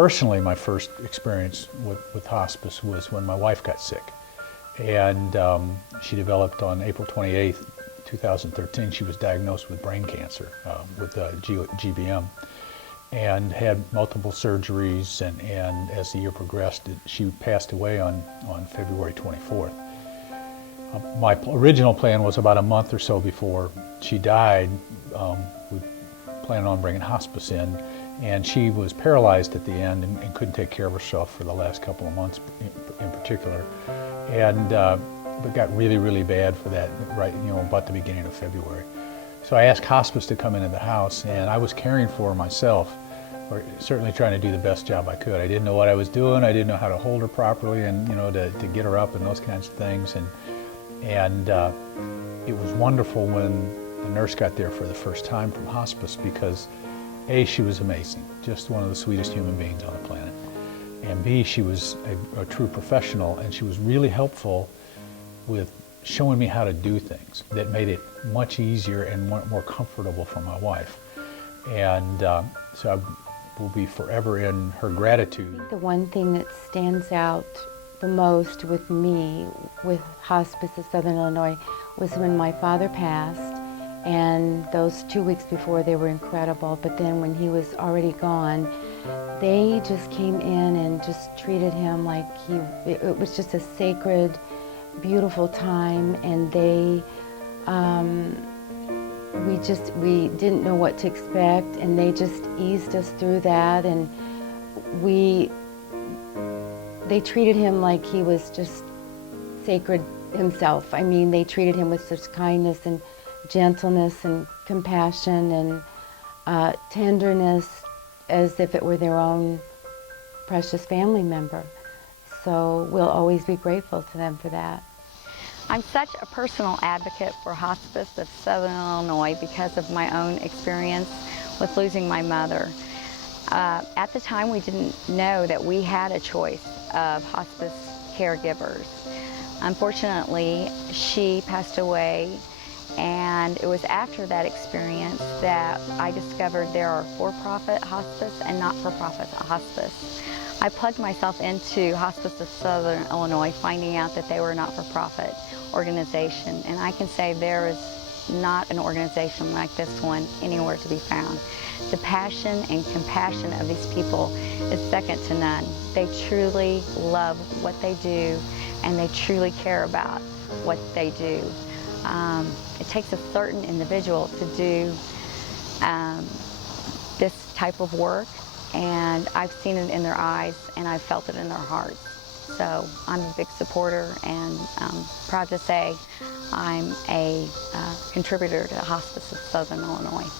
Personally, my first experience with hospice was when my wife got sick. And she developed on April 28th, 2013, she was diagnosed with brain cancer, with GBM, and had multiple surgeries, and as the year progressed, she passed away on February 24th. My original plan was about a month or so before she died, we planned on bringing hospice in, and she was paralyzed at the end and couldn't take care of herself for the last couple of months in particular, and but got really, really bad for that, right, about the beginning of February. So I asked hospice to come into the house, and I was caring for her myself, or certainly trying to do the best job I could. I didn't know what I was doing. I didn't know how to hold her properly, and to get her up and those kinds of things. And it was wonderful when the nurse got there for the first time from hospice, because A, she was amazing, just one of the sweetest human beings on the planet, and B, she was a true professional, and she was really helpful with showing me how to do things that made it much easier and more comfortable for my wife. And so I will be forever in her gratitude. The one thing that stands out the most with me with Hospice of Southern Illinois was when my father passed, and those 2 weeks before, they were incredible, but then when he was already gone, they just came in and just treated him like it was just a sacred, beautiful time, and we didn't know what to expect, and they just eased us through that, and they treated him like he was just sacred himself. I mean, they treated him with such kindness and gentleness and compassion and tenderness, as if it were their own precious family member. So we'll always be grateful to them for that. I'm such a personal advocate for Hospice of Southern Illinois because of my own experience with losing my mother. At the time, we didn't know that we had a choice of hospice caregivers. Unfortunately, she passed away, and it was after that experience that I discovered there are for-profit hospice and not-for-profit hospice. I plugged myself into Hospice of Southern Illinois, finding out that they were a not-for-profit organization, and I can say there is not an organization like this one anywhere to be found. The passion and compassion of these people is second to none. They truly love what they do, and they truly care about what they do. It takes a certain individual to do this type of work, and I've seen it in their eyes, and I've felt it in their hearts. So I'm a big supporter, and I'm proud to say I'm a contributor to Hospice of Southern Illinois.